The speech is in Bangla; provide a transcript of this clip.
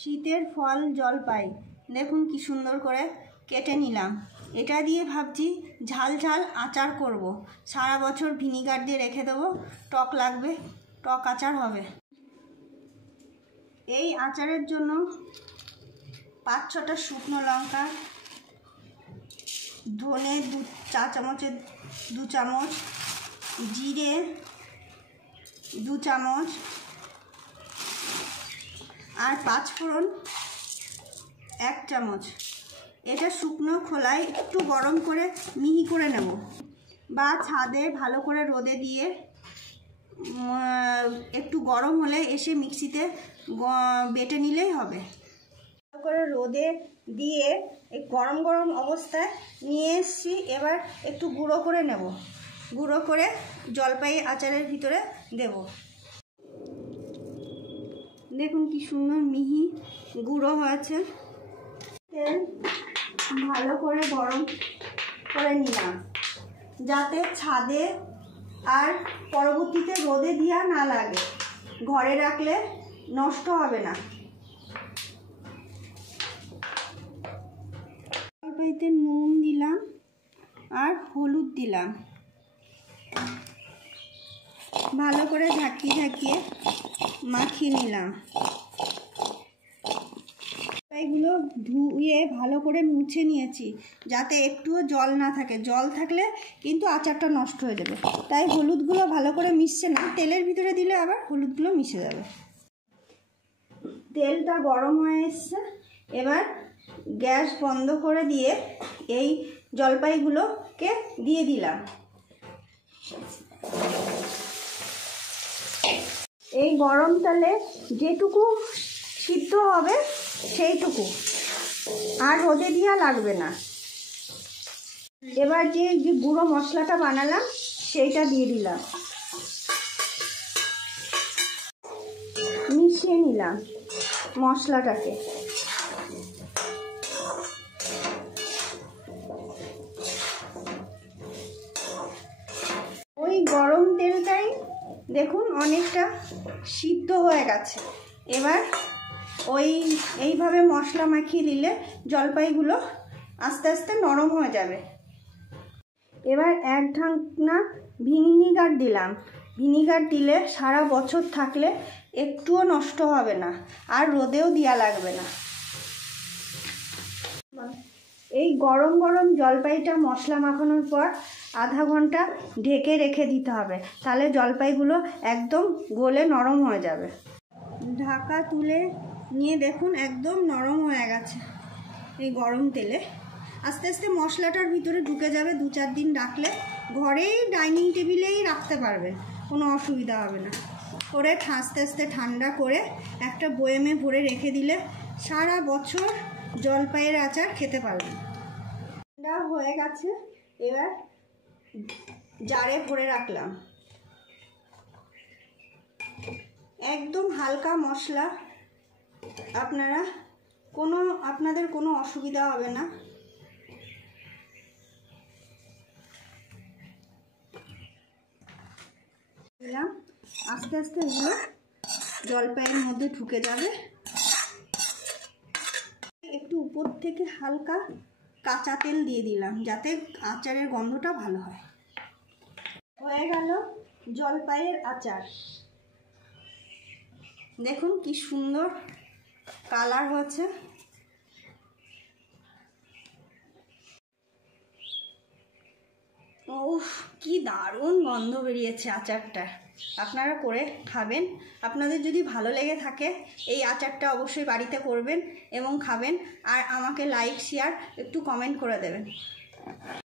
শীতের ফল জলপাই দেখুন কি সুন্দর করে কেটে নিলাম। এটা দিয়ে ভাবছি ঝাল ঝাল আচার করব। সারা বছর ভিনিগার দিয়ে রেখে দেবো, টক লাগবে, টক আচার হবে। এই আচারের জন্য 5-6টা শুকনো লঙ্কা, ধনে 2 চা চামচের 2 চামচ, জিরে 2 চামচ আর 5 ফোড়ন 1 চামচ। এটা শুকনো খোলায় একটু গরম করে মিহি করে নেব, বা ছাদে ভালো করে রোদে দিয়ে একটু গরম হলে এসে মিক্সিতে বেটে নিলেই হবে। ভালো করে রোদে দিয়ে এই গরম গরম অবস্থায় নিয়ে এসছি। এবার একটু গুঁড়ো করে নেব, গুঁড়ো করে জলপাই আচারের ভিতরে দেব। দেখুন কি সুন্দর মিহি গুঁড়ো হয়েছে। তেল ভালো করে গরম করে নিলাম, যাতে ছাদে আর পরবর্তীতে রোদে দেওয়া না লাগে, ঘরে রাখলে নষ্ট হবে না। জলপাইতে নুন দিলাম আর হলুদ দিলাম, ভালো করে ঝাঁকিয়ে ঝাঁকিয়ে মাখিয়ে নিলাম। জলপাইগুলো ধুয়ে ভালো করে মুছে নিয়েছি, যাতে একটুও জল না থাকে। জল থাকলে কিন্তু আচারটা নষ্ট হয়ে যাবে। তাই হলুদগুলো ভালো করে মিশছে না, তেলের ভিতরে দিলে আবার হলুদগুলো মিশে যাবে। তেলটা গরম হয়ে এসছে, এবার গ্যাস বন্ধ করে দিয়ে এই জলপাইগুলোকে দিয়ে দিলাম। এই গরম তেলে যেটুকু সিদ্ধ হবে সেইটুকু, আর রোদে দেওয়া লাগবে না। এবার যে গুঁড়ো মশলাটা বানালাম সেইটা দিয়ে দিলাম, মিশিয়ে নিলাম মশলাটাকে। ওই গরম তেলটাই দেখুন অনেকটা সিদ্ধ হয়ে গেছে। এবার এইভাবে মশলা মাখিয়ে দিলে জলপাইগুলো আস্তে আস্তে নরম হয়ে যাবে। এবার 1 ঢাকনা ভিনিগার দিলাম। ভিনিগার দিলে সারা বছর থাকলে একটুও নষ্ট হবে না, আর রোদেও দেওয়া লাগবে না। এই গরম গরম জলপাইটা মশলা মাখানোর পর আধা ঘন্টা ঢেকে রেখে দিতে হবে, তাহলে জলপাইগুলো একদম গলে নরম হয়ে যাবে। ঢাকা তুলে নিয়ে দেখুন একদম নরম হয়ে গেছে। এই গরম তেলে আস্তে আস্তে মশলাটার ভিতরে ঢুকে যাবে। 2-4 দিন রাখলে ঘরেই ডাইনিং টেবিলেই রাখতে পারবেন, কোনো অসুবিধা হবে না। করে আস্তে আস্তে ঠান্ডা করে একটা বয়ামে ভরে রেখে দিলে সারা বছর জলপাইয়ের আচার খেতে পারবেন। ঠান্ডা হয়ে গেছে, এবার জারে ভরে রাখলাম। একদম হালকা মশলা, আপনাদের কোনো অসুবিধা হবে না। দিলাম, আস্তে আস্তে এগুলো জলপাইয়ের মধ্যে ঢুকে যাবে। একটু উপর থেকে হালকা কাঁচা তেল দিয়ে দিলাম, যাতে আচারের গন্ধটা ভালো হয়। হয়ে গেল জলপাইয়ের আচার। দেখুন কি সুন্দর কালার হয়েছে। ওহ, কি দারুণ গন্ধ বেরিয়েছে আচারটা। আপনারা করে খাবেন। আপনাদের যদি ভালো লেগে থাকে এই আচারটা অবশ্যই বাড়িতে করবেন এবং খাবেন। আর আমাকে লাইক, শেয়ার, একটু কমেন্ট করে দেবেন।